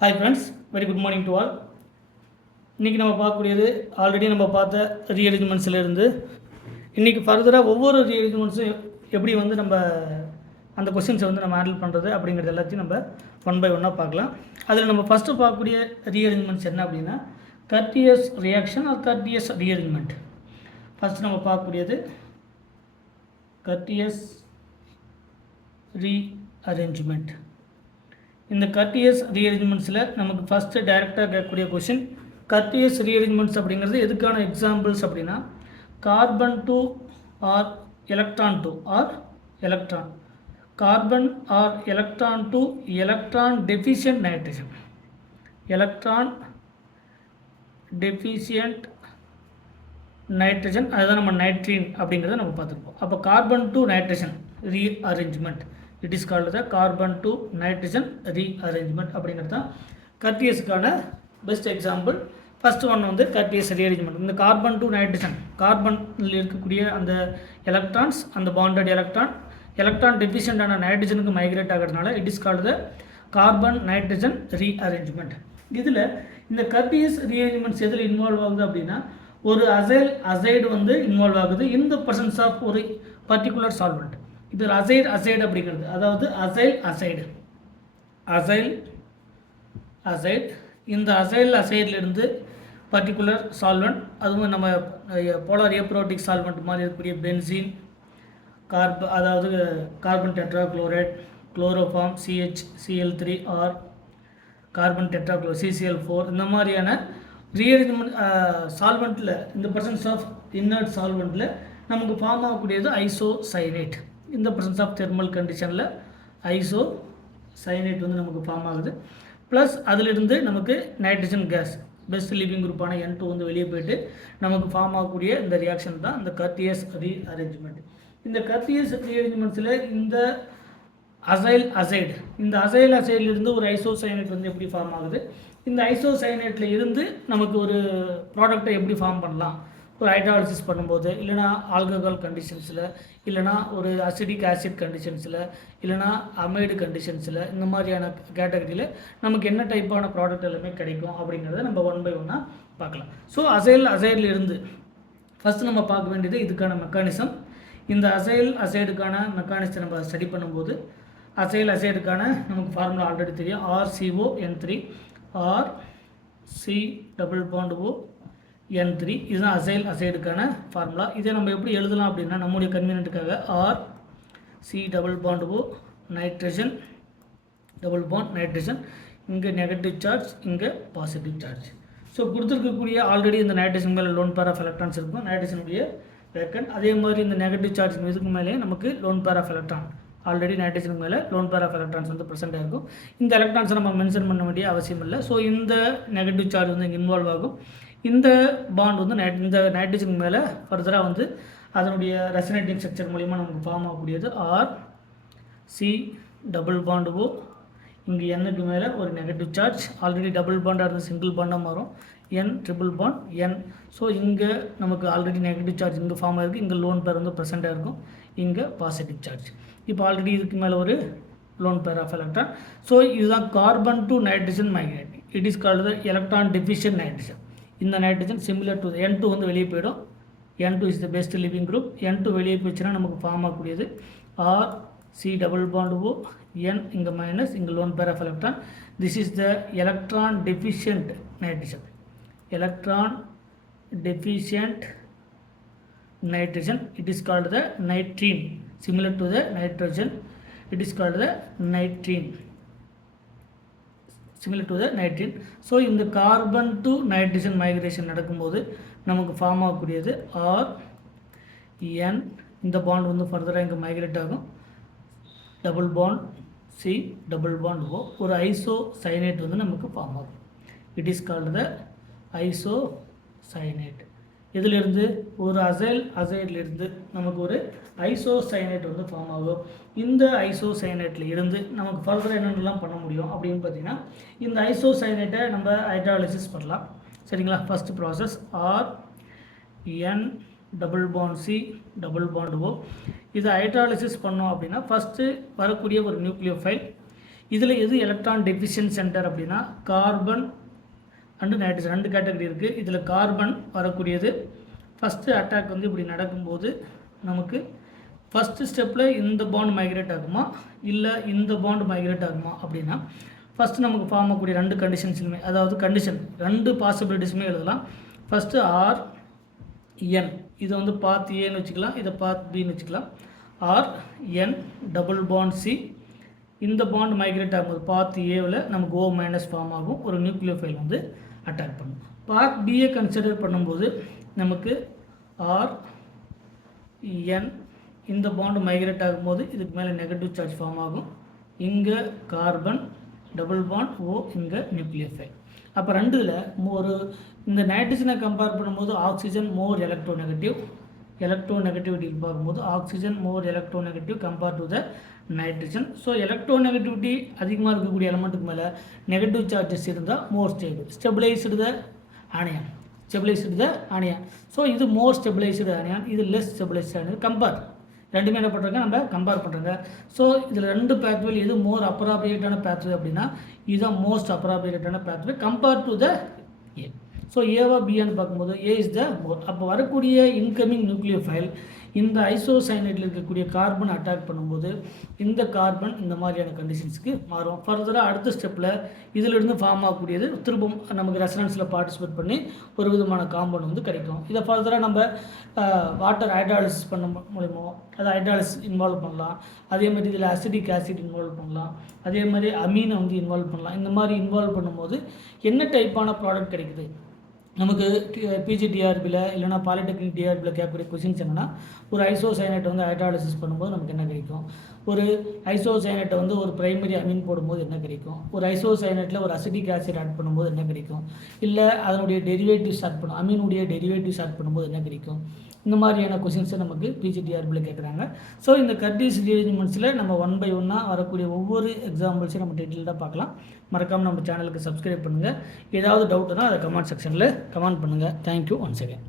Hi friends, very good morning to all. இன்றைக்கி நம்ம பார்க்கக்கூடியது ஆல்ரெடி நம்ம பார்த்த ரீஅரேஞ்ச்மெண்ட்ஸில் இன்றைக்கி ஃபர்தராக ஒவ்வொரு ரீஅரேஞ்ச்மெண்ட்ஸும் எப்படி நம்ம அந்த கொஸ்டின்ஸை நம்ம ஹேண்டில் பண்ணுறது அப்படிங்கிறது எல்லாத்தையும் நம்ம ஒன் பை ஒன்னாக பார்க்கலாம். அதில் நம்ம ஃபஸ்ட்டு பார்க்கக்கூடிய ரீஅரேஞ்ச்மெண்ட்ஸ் என்ன அப்படின்னா Curtius reaction or Curtius rearrangement. First நம்ம பார்க்கக்கூடியது கர்டியஸ் ரீஅரேஞ்ச்மெண்ட். இந்த கர்டியஸ் ரீஅரேஞ்ச்மெண்ட்ஸில் நமக்கு ஃபஸ்ட்டு டைரெக்டாக கேட்கக்கூடிய கொஷின் கர்டியஸ் ரீஅரேஞ்ச்மெண்ட்ஸ் அப்படிங்கிறது எதுக்கான எக்ஸாம்பிள்ஸ் அப்படின்னா carbon to or electron to or electron, carbon or electron to electron deficient nitrogen, electron deficient nitrogen, அதுதான் நம்ம நைட்ரீன் அப்படிங்கிறத நம்ம பார்த்துருப்போம். அப்போ carbon to nitrogen rearrangement, it is called the carbon to nitrogen rearrangement அப்படிங்கிறது தான் கர்டியஸுக்கான best example. First one courteous rearrangement. இந்த கார்பன் டு நைட்ரஜன், கார்பனில் இருக்கக்கூடிய அந்த எலக்ட்ரான்ஸ், அந்த பாண்டட் எலக்ட்ரான் டெஃபிஷியண்டான நைட்ரஜனுக்கு மைக்ரேட் ஆகிறதுனால it is called the carbon nitrogen rearrangement. இதில் இந்த கர்டியஸ் ரீஅரேஞ்ச்மெண்ட்ஸ் எதில் இன்வால்வ் ஆகுது அப்படின்னா ஒரு அசைடு இன்வால்வ் ஆகுது இந்த ப்ரெசன்ஸ் ஆஃப் ஒரு பர்டிகுலர் சால்வெண்ட். இது அசைடு அப்படிங்கிறது, அதாவது அசைல் இந்த அசைட்லேருந்து பர்டிகுலர் சால்வெண்ட், அதுவும் நம்ம போலார் ஏப்ரோட்டிக் சால்வெண்ட் மாதிரி இருக்கக்கூடிய பென்சீன், அதாவது carbon tetrachloride, chloroform CH Cl3 or carbon tetrachloride CCl4, இந்த மாதிரியான ரீஅரேஞ்ச்மெண்ட் சால்வெண்ட்டில் இந்த ப்ரெசன்ஸ் ஆஃப் இன்னர்ட் சால்வெண்ட்டில் நமக்கு ஃபார்ம் ஆகக்கூடியது ஐசோசைனேட். இந்த ப்ரெசன்ஸ் ஆஃப் தெர்மல் கண்டிஷனில் ஐசோசைனேட் நமக்கு ஃபார்ம் ஆகுது. ப்ளஸ் அதிலிருந்து நமக்கு நைட்ரஜன் கேஸ் பெஸ்ட் லிவிங் குரூப்பான N2 வெளியே போயிட்டு நமக்கு ஃபார்ம் ஆகக்கூடிய இந்த ரியாக்ஷன் தான் இந்த கர்டியஸ் ரீஅரேஞ்ச்மெண்ட். இந்த கர்டியஸ் ரீஅரேஞ்ச்மெண்ட்ஸில் இந்த அசைட்லேருந்து ஒரு ஐசோசைனேட் எப்படி ஃபார்ம் ஆகுது, இந்த ஐசோசைனேட்டில் இருந்து நமக்கு ஒரு ப்ராடக்டை எப்படி ஃபார்ம் பண்ணலாம், ஒரு ஹைட்ராலிசிஸ் பண்ணும்போது, இல்லைனா ஆல்கஹால் கண்டிஷன்ஸில், இல்லைனா ஒரு அசிடிக் ஆசிட் கண்டிஷன்ஸில், இல்லைனா அமைடு கண்டிஷன்ஸில், இந்த மாதிரியான கேட்டகரியில் நமக்கு என்ன டைப்பான ப்ராடக்ட் எல்லாமே கிடைக்கும் அப்படிங்கிறத நம்ம ஒன் பை ஒன்னாக பார்க்கலாம். ஸோ அசைடில் இருந்து ஃபஸ்ட்டு நம்ம பார்க்க வேண்டியது இதுக்கான மெக்கானிசம். இந்த அசைடுக்கான மெக்கானிசத்தை நம்ம ஸ்டடி பண்ணும்போது அசைடுக்கான நமக்கு ஃபார்முலா ஆல்ரெடி தெரியும், RCON3 R C double bond O N3, இதுதான் அசைடுக்கான ஃபார்முலா. இதை நம்ம எப்படி எழுதலாம் அப்படின்னா நம்முடைய கன்வீனியன்ட்டுக்காக R C double bond O nitrogen double bond nitrogen, இங்கே நெகட்டிவ் சார்ஜ், இங்கே பாசிட்டிவ் சார்ஜ். ஸோ கொடுத்துருக்கக்கூடிய ஆல்ரெடி இந்த நைட்ரஜன் மேலே லோன் பேர் ஆஃப் எலக்ட்ரான்ஸ் இருக்கும், நைட்ரஜனுடைய வேக்கண்ட். அதே மாதிரி இந்த நெகட்டிவ் சார்ஜ் இதுக்கு மேலே நமக்கு loan pair of electron, already நைட்ரஜனுக்கு மேலே lone pair of electrons present ஆகும். இந்த எலக்ட்ரான்ஸை நம்ம மென்ஷன் பண்ண வேண்டிய அவசியம் இல்லை. ஸோ இந்த நெகட்டிவ் சார்ஜ் இங்கே இன்வால்வ் ஆகும். இந்த பாண்ட் இந்த நைட்ரஜனுக்கு மேலே ஃபர்தராக அதனுடைய ரெசனேட்டிங் ஸ்ட்ரக்சர் மூலிமா நமக்கு ஃபார்ம் ஆகக்கூடியது R C double bond O, இங்கே Nக்கு மேலே ஒரு நெகட்டிவ் சார்ஜ், ஆல்ரெடி டபுள் பாண்டாக இருந்து சிங்கிள் பாண்டாக மாறும் N triple bond N. So இங்கே நமக்கு ஆல்ரெடி நெகட்டிவ் சார்ஜ் இங்கே ஃபார்ம் ஆகிருக்கு, இங்கே லோன் பேர் ப்ரெசென்ட்டாக இருக்கும், இங்கே பாசிட்டிவ் சார்ஜ். இப்போ ஆல்ரெடி இதுக்கு மேலே ஒரு lone pair of electron. So இதுதான் carbon to nitrogen migrate, it is called the electron deficient nitrogen. இந்த நைட்ரஜன் சிமிலர் டு N2 வெளியே போயிடும், N2 is the best leaving group. N2 வெளியே போயிடுச்சுன்னா நமக்கு ஃபார்ம் ஆகக்கூடியது R C double bond O N, இங்கே minus, இங்கே lone pair of electron. This is the electron deficient nitrogen, electron deficient nitrogen, it is called the nitrene, similar to the nitrogen, it is called the nitrene, similar to the nitrene. So இந்த carbon to nitrogen migration நடக்கும்போது நமக்கு form ஆகக்கூடியது R N, இந்த bond ஃபர்தராக இங்கே migrate ஆகும், double bond C double bond O, ஒரு isocyanate நமக்கு ஃபார்ம் ஆகும், it is called the isocyanate. இதிலிருந்து ஒரு அசைட்லேருந்து நமக்கு ஒரு ஐசோசைனேட் ஃபார்ம் ஆகும். இந்த ஐசோசைனேட்டில் இருந்து நமக்கு ஃபர்தராக என்னென்னலாம் பண்ண முடியும் அப்படின்னு பார்த்தீங்கன்னா இந்த ஐசோசைனேட்டை நம்ம ஹைட்ராலிசிஸ் பண்ணலாம். சரிங்களா? First process R N double bond C double bond O. இதை ஹைட்ராலிசிஸ் பண்ணோம் அப்படின்னா ஃபஸ்ட்டு வரக்கூடிய ஒரு நியூக்ளியோஃபைல் இதில் எது எலக்ட்ரான் டெஃபிஷியன்ட் சென்டர் அப்படின்னா கார்பன் அண்டு நைட்ரஜன் 2 கேட்டகரி இருக்குது. இதில் கார்பன் வரக்கூடியது ஃபஸ்ட்டு அட்டாக் வந்து இப்படி நடக்கும்போது நமக்கு ஃபஸ்ட்டு ஸ்டெப்பில் இந்த பாண்ட் மைக்ரேட் ஆகுமா இல்லை இந்த பாண்ட் மைக்ரேட் ஆகுமா அப்படின்னா ஃபஸ்ட்டு நமக்கு ஃபார்ம் ஆகக்கூடிய 2 கண்டிஷன்ஸுமே, அதாவது கண்டிஷன் 2 பாசிபிலிட்டிஸுமே எழுதலாம். ஃபஸ்ட்டு ஆர் என், இதை வந்து பாத் ஏன்னு வச்சுக்கலாம், இதை பாத் பின்னு வச்சுக்கலாம். R N double bond C, இந்த பாண்ட் மைக்ரேட் ஆகும்போது பாத் ஏவில் நமக்கு O மைனஸ் ஃபார்ம் ஆகும், ஒரு நியூக்ளியோஃபைல் வந்து அட்டாக் பண்ணும். பாத் பியை கன்சிடர் பண்ணும்போது நமக்கு ஆர் என் இந்த பாண்ட் மைக்ரேட் ஆகும்போது இதுக்கு மேலே நெகட்டிவ் சார்ஜ் ஃபார்ம் ஆகும். இங்கே கார்பன் டபுள் பாண்ட் ஓ, இங்கே நியூக்ளியோஃபைல். அப்போ ரெண்டுல ஒரு இந்த நைட்ரஜனை கம்பேர் பண்ணும்போது ஆக்சிஜன் மோர் எலக்ட்ரோநெகட்டிவிட்டி பார்க்கும்போது oxygen more electronegative compare to the nitrogen. So electronegativity அதிகமாக இருக்கக்கூடிய எலமெண்ட்டுக்கு மேலே நெகட்டிவ் சார்ஜஸ் இருந்தால் மோர் ஸ்டெபிளைஸ்டு த ஆனியான். ஸோ இது மோர் ஸ்டெபிளைஸ்டு ஆனியான், இது லெஸ் ஸ்டெபிளைஸ்டு ஆனியான். கம்பேர் ரெண்டுமே என்ன பண்ணுறாங்க, நம்ம கம்பேர் பண்ணுறாங்க. ஸோ இதில் 2 பேத்வேல் எது மோர் அப்ராப்ரியேட்டான பேத்வே அப்படின்னா இதுதான் மோஸ்ட் அப்ராப்ரியேட்டான pathway compare to the A. So ஏவா பியான்னு பார்க்கும்போது ஏ இஸ் த மோர். அப்போ வரக்கூடிய இன்கமிங் நியூக்ளியோஃபைல் இந்த ஐசோசைனேட்டில் இருக்கக்கூடிய கார்பன் அட்டாக் பண்ணும்போது இந்த கார்பன் இந்த மாதிரியான கண்டிஷன்ஸ்க்கு மாறும். ஃபர்தராக அடுத்த ஸ்டெப்பில் இதிலிருந்து ஃபார்ம் ஆகக்கூடியது திரும்பவும் நமக்கு ரெசனன்ஸில் பார்ட்டிசிபேட் பண்ணி ஒரு விதமான காம்பவுண்ட் வந்து கிடைக்கும். இதை ஃபர்தராக நம்ம வாட்டர் ஹைட்ராலிசிஸ் பண்ண மூலிமா அதை ஹைட்ராலிசிஸ் இன்வால்வ் பண்ணலாம். அதே மாதிரி இதில் அசிடிக் ஆசிட் இன்வால்வ் பண்ணலாம். அதே மாதிரி அமீனை வந்து இன்வால்வ் பண்ணலாம். இந்த மாதிரி இன்வால்வ் பண்ணும்போது என்ன டைப்பான ப்ராடக்ட் கிடைக்குது நமக்கு பிஜிடிஆர்பியில் இல்லைனா பாலிடெக்னிக் டிஆர்பியில் கேட்கக்கூடிய கொஷின்ஸ் என்னென்னா, ஒரு ஐசோசைனேட்டை வந்து ஹைட்ராலிசிஸ் பண்ணும்போது நமக்கு என்ன கிடைக்கும், ஒரு ஐசோசைனேட்டை வந்து ஒரு பிரைமரி அமீன் போடும்போது என்ன கிடைக்கும், ஒரு ஐசோசைனேட்டில் ஒரு அசிடிக் ஆசிட் ஆட் பண்ணும்போது என்ன கிடைக்கும், இல்லை அதனுடைய டெரிவேட்டிவ்ஸ் ஆட் பண்ணும் அமீனுடைய டெரிவேட்டிவ்ஸ் ஆட் பண்ணும்போது என்ன கிடைக்கும். இந்த மாதிரியான கொஷின்ஸை நமக்கு பிஜிடிஆர்பியில் கேட்குறாங்க. ஸோ இந்த கர்டீஸ் ரீஅரேஞ்ச்மெண்ட்ஸில் நம்ம 1 by 1 வரக்கூடிய ஒவ்வொரு எக்ஸாம்பிள்ஸையும் நம்ம டீட்டெயில்டாக பார்க்கலாம். மறக்காமல் நம்ம சேனலுக்கு சப்ஸ்கிரைப் பண்ணுங்கள். ஏதாவது டவுட்னா அதை கமெண்ட் செக்ஷனில் கமெண்ட் பண்ணுங்கள். Thank you once again.